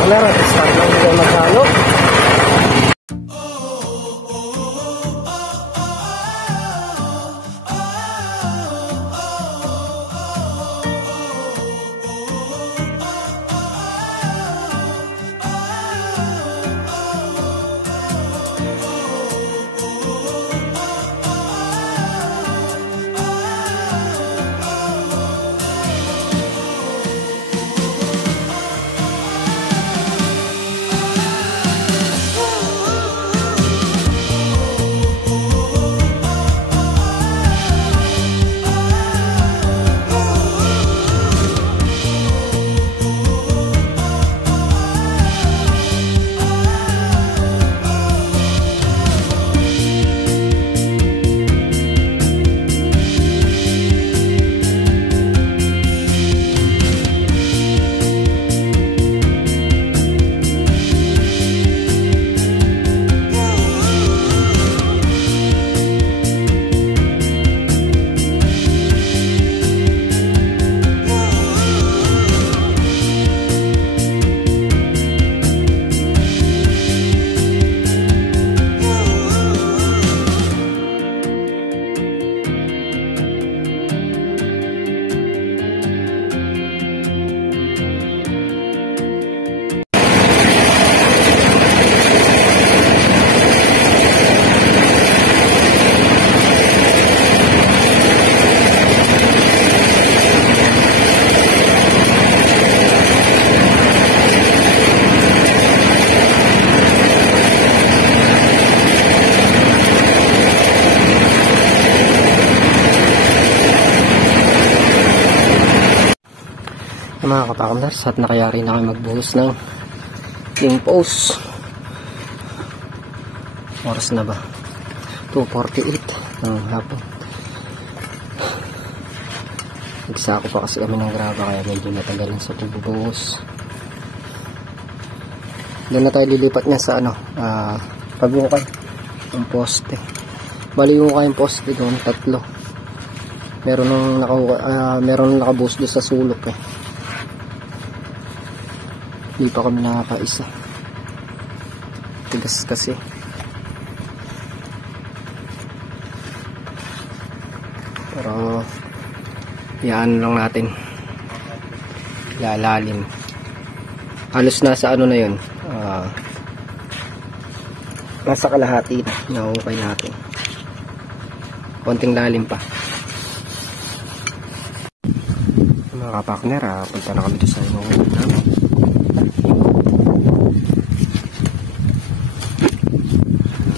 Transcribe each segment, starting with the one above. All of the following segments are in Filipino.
ka-partner at start lang nila maghalo. Mga kapakandars, at nakayari na kami magbuhos ng post. Oras na ba? 2:48 ng hapon. Nagsako pa kasi kami ng graba kaya medyo matagalan sa pagbubuhos. Doon na tayo lilipat niya sa pagbukay ng poste. Bali yung kayong poste doon, 3. Meron nakabuhos doon sa sulok eh. Hindi pa kami nakakaisa. Tigas kasi. Pero yan lang natin. Lalalim. Halos nasa na yun. Nasa kalahati na. Naukay natin. Konting lalim pa. Mga kapakner, punta na kami doon sa inuulit namin.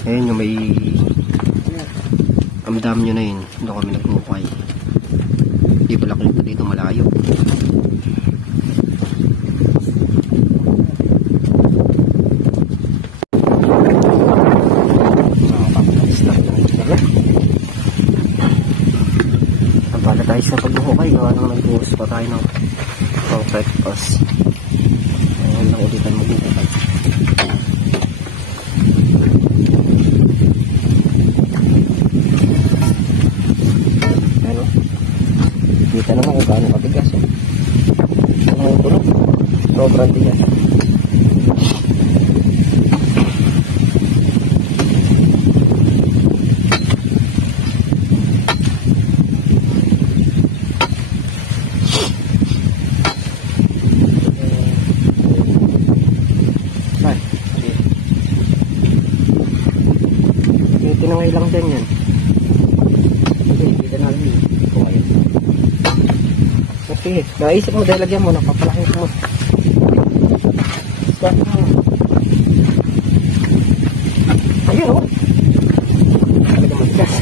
Ayun yung may amdam nyo na yun. Doon kami nagbukay. Di pala kayo dito malayo. Nampala tayo sa pagbukay. Gawa nang nagbuhos pa tayo ng concrete pass. Ayun lang ulitan magbukay. Kita naman kung gaano katigas eh. Ano yung tulog? Sobrang tigas. Tinangay lang din yan. Okay, kita na lang yun. Okay, naisip mo dahil lagyan mo, napapalaking mo. Start mo. Ayun o. Talaga matigas.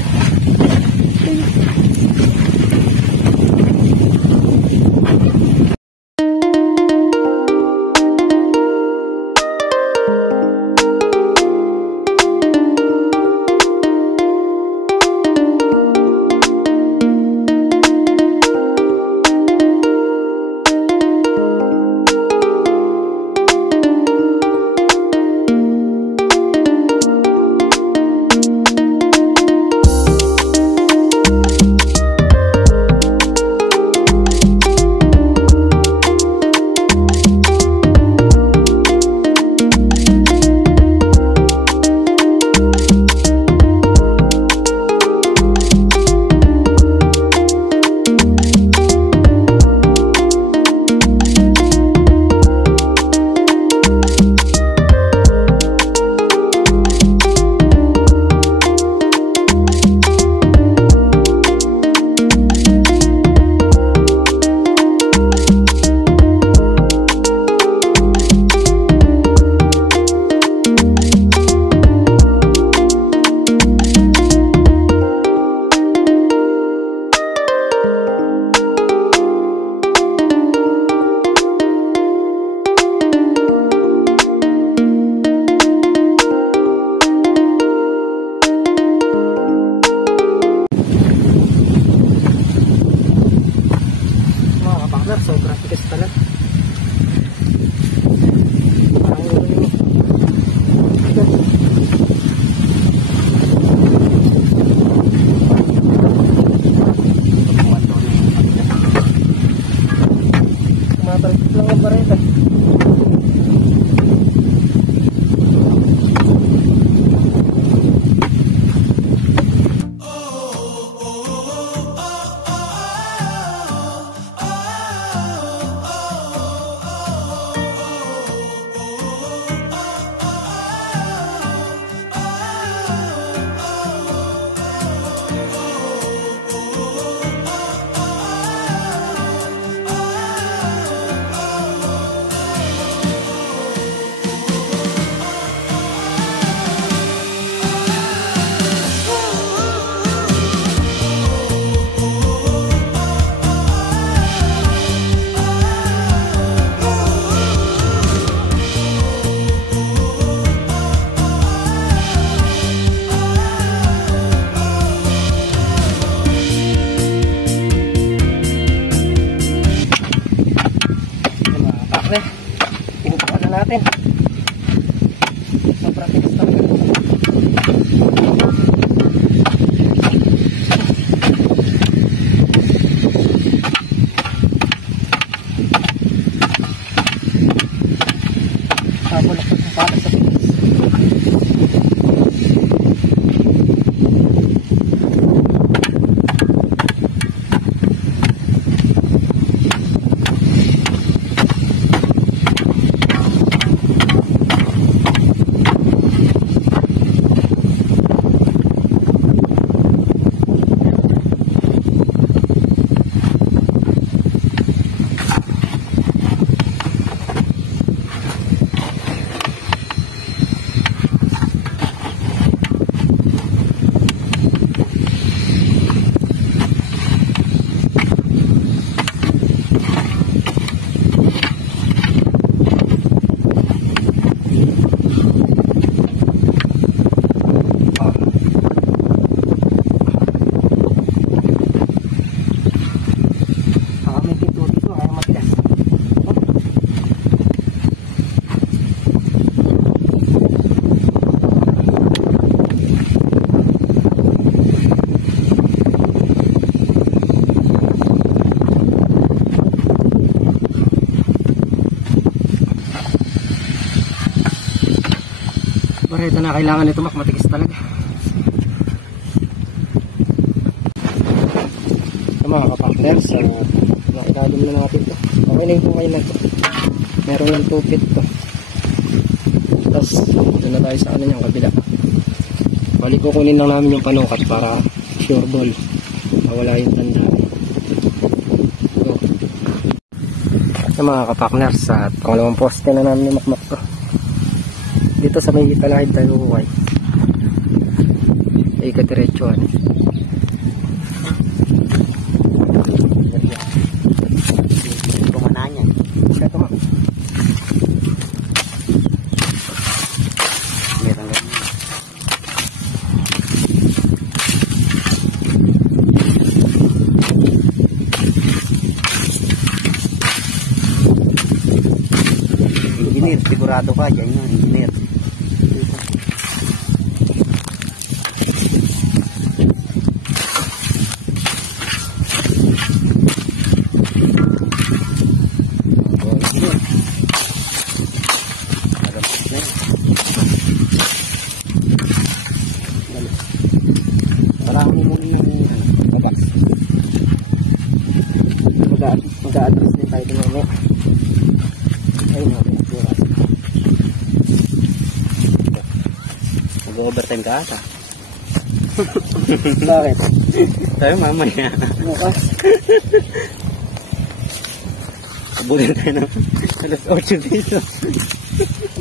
matigas pala. Parang ulo nyo. Ito. Tumatalsik lang ang bareta. Inupuan na natin. Sobrang tigas talaga. Bulak na yung patas sa tigas. Bareta na kailangan nito matigas talaga. So mga kapartners, nakilalim na natin ito. Okay na yung kayo na ito. Meron ng tupit ito. Tapos doon na tayo sa ano niyang kabila. Bali kukunin lang namin yung panukat para sure ball. Mawala yung tanda. So, so mga kapartners, at pangalawang poste na namin yung makmak to. Dito sa may talahid tayo huway. Ay kadiretsuhan. Pumana niya. Ito ma. Meron lang. Engineer, sigurado ka dyan yung engineer. Marami mo ng bagas. Mag-a-address din tayo mamaya. Ayun natin. Mag-overtime ka ata. Bakit? Tayo mamaya. Bukas. Abutin tayo ng alas 8 dito.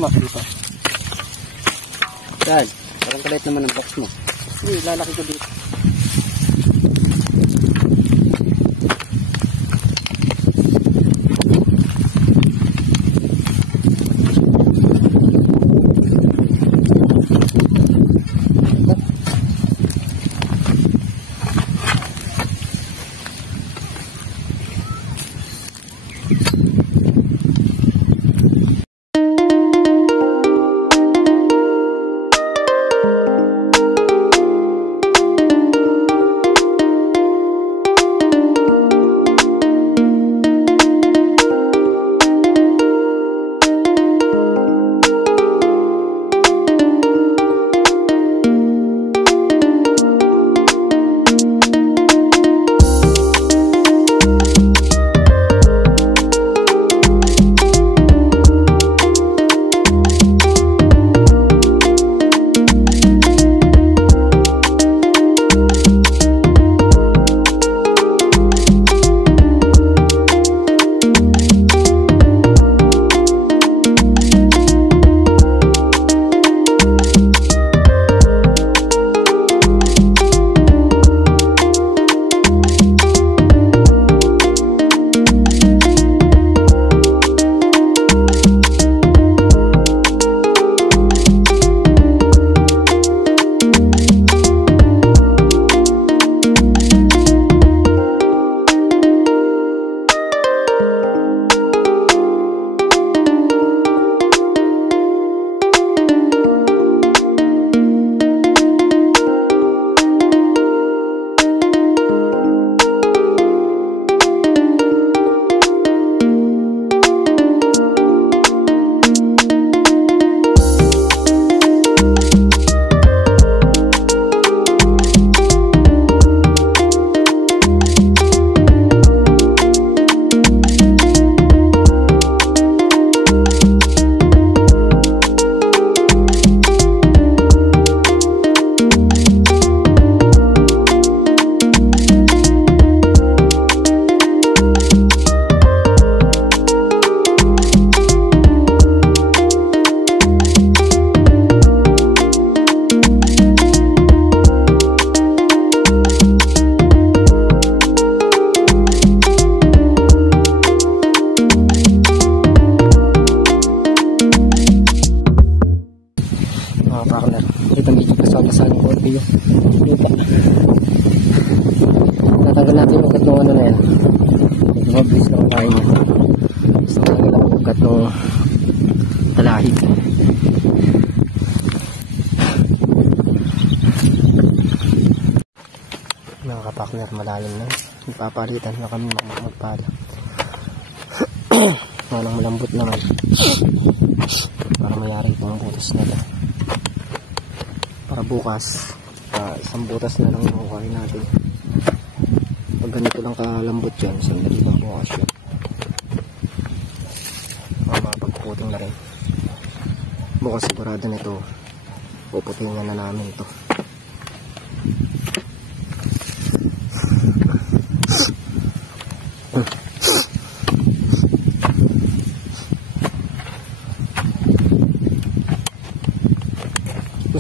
Makita. Saan? Parang kalit naman ang box mo. Hindi, lalaki ko dito. yung lupa. Tatanggal natin yung ugat ng ano na yan. Mabilis na kung kaya niya. Gusto natanggal ang ugat ng talahib. Mga kapakner, malalim na. Papalitan na kami magpala. Walang malambot naman. Para mayari itong butas nila. Para bukas, isang butas na lang yung kukain natin. Pag ganito lang kalambot yan, sandali lang bukas yun. Mapagputing na rin. Bukas sigurado nito, puputingan na namin ito.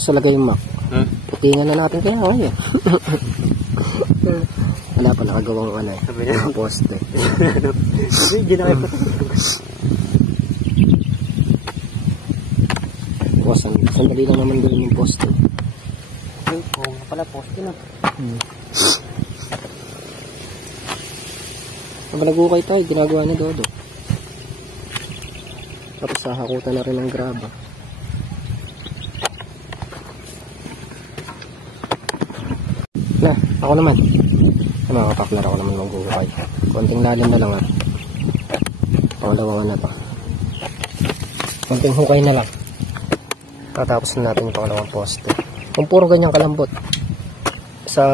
Sa lagay yung mak. Putingan na natin kaya ngayon. Wala pa nakagawang ano eh. Sabi niya? Poste. Hindi na kayo putin. Sandali lang naman gawin yung poste. Oo, pala poste na. Pag nag-ukay tayo, ginagawa ni Dodo. Tapos sahakutan na rin ng graba. Na, ako naman. Mga kapakner, ako naman mag-ukay. Konting lalim na lang Pangalawa na to. Konting hukay na lang. Tatapos na natin yung pangalawang poste. Kung puro ganyang kalambot sa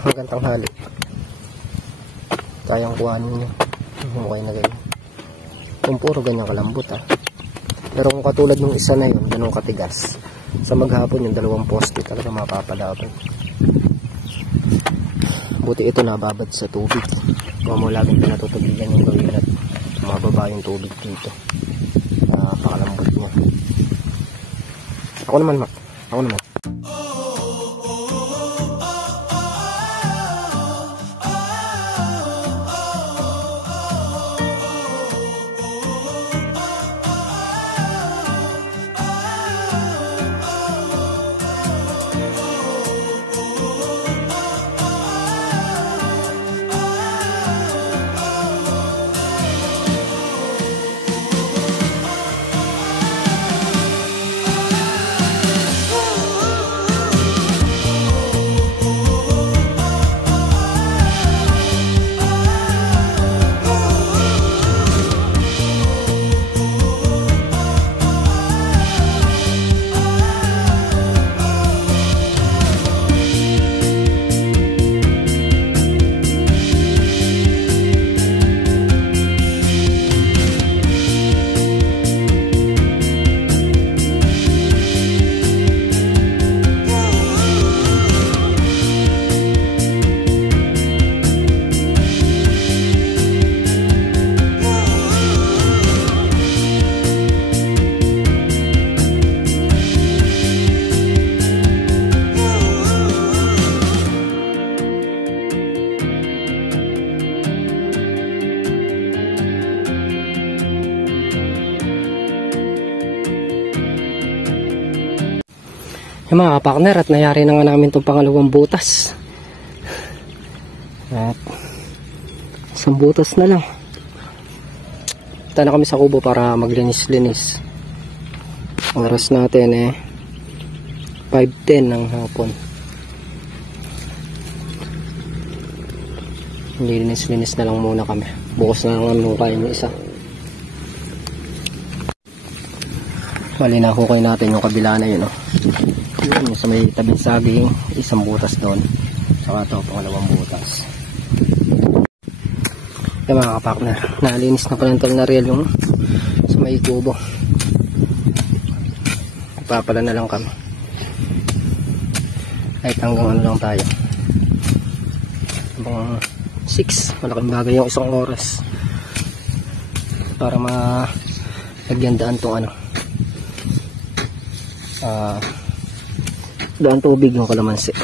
hanggang tanghali, kayang kuhanin nyo yung hukay na ganyan. Kung puro ganyang kalambot Pero kung katulad ng isa na yun, ganun katigas, sa maghapon yung dalawang poste talaga mapapalaban. Buti ito nababad sa tubig. Kung mo laging pinatutubigan yung gawin at mababa yung tubig dito. Pakalambot niya. Ako naman, Ako naman. Mga kapakner, at nayari na nga namin itong pangalawang butas. At isang butas na lang. Punta na kami sa kubo para maglinis-linis. Ang oras natin 5:10 ng hapon. Linis-linis na lang muna kami. Bukas na lang ang kain yung isa. Bali na hukay natin yung kabila na yun Yun, sa may tabing saging, isang butas doon. Saka ito, pangalawang butas. Yung mga kapakner, nalinis na pala ng narel yung sa may kubo. Ipapala na lang kami. Kahit hanggang ano lang tayo. Hanggang 6, malaking bagay yung isang oras. Para malagyan itong daan tubig yung kalamansi.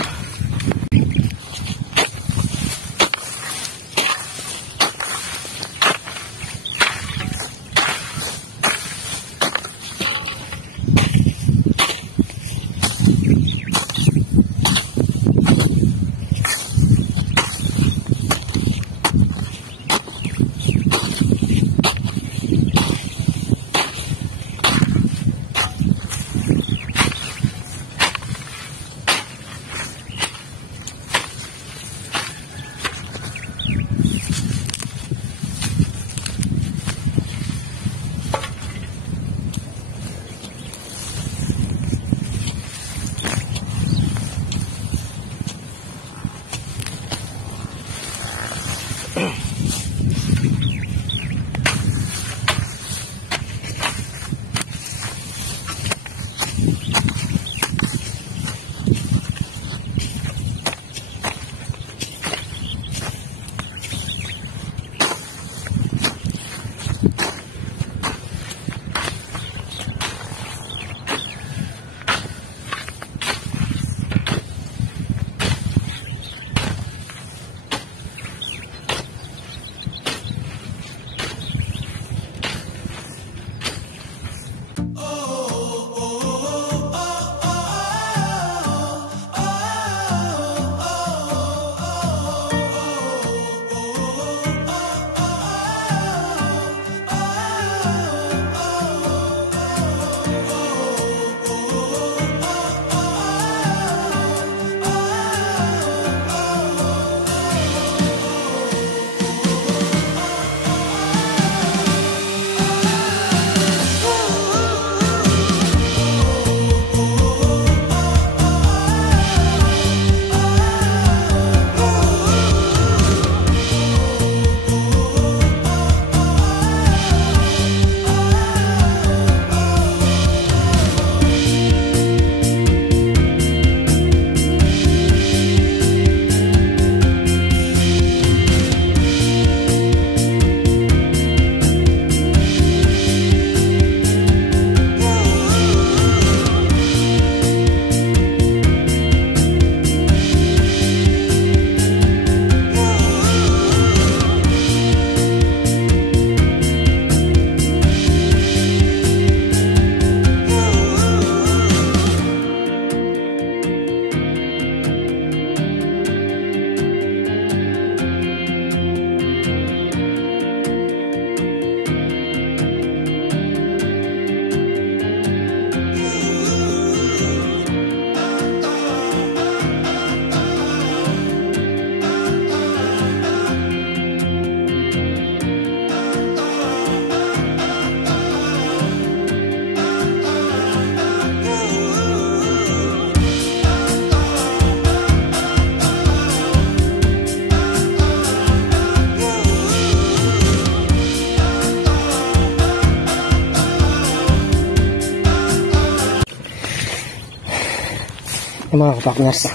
Yung mga kapakners,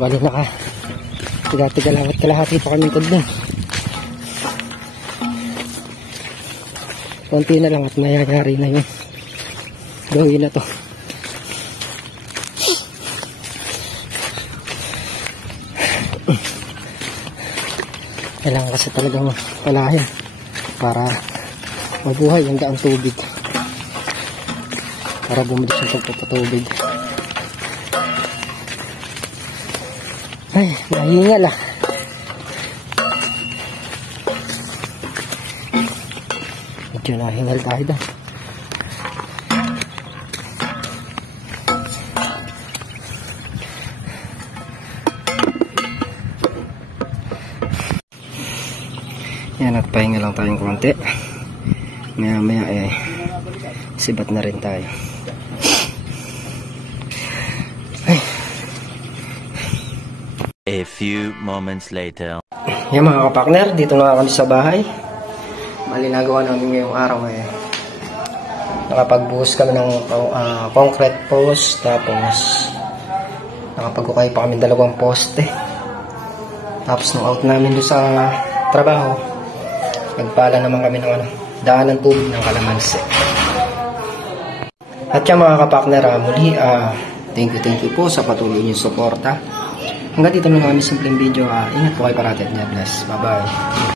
bali na ka tiga-tiga lang at kalahati pa kami tudlong. Konti na lang at mayayari na yung gawin na to. Kailangan kasi talagang palahin para mabuhay ang daang tubig, para bumalik yung pagpapatubig. Ay, nahingal ah. Medyo nahingal tayo daw. Yan, at pahinga lang tayong konti. Maya maya sibat na rin tayo. Ay. A few moments later. Yan mga kapakner, dito na kami sa bahay. Bali nagawa namin ngayong araw nakapagbuhos kami ng concrete post, tapos nakapag-ukay pa kami 2 poste. Tapos nung out namin doon sa trabaho, nagpala naman kami ng daan ng tubig ng Kalamansi. At yan mga kapakner, muli thank you po sa patuloy niyong suporta. Hanggang dito na kami simpleng video. Ingat po kayo parati. God bless. Bye bye.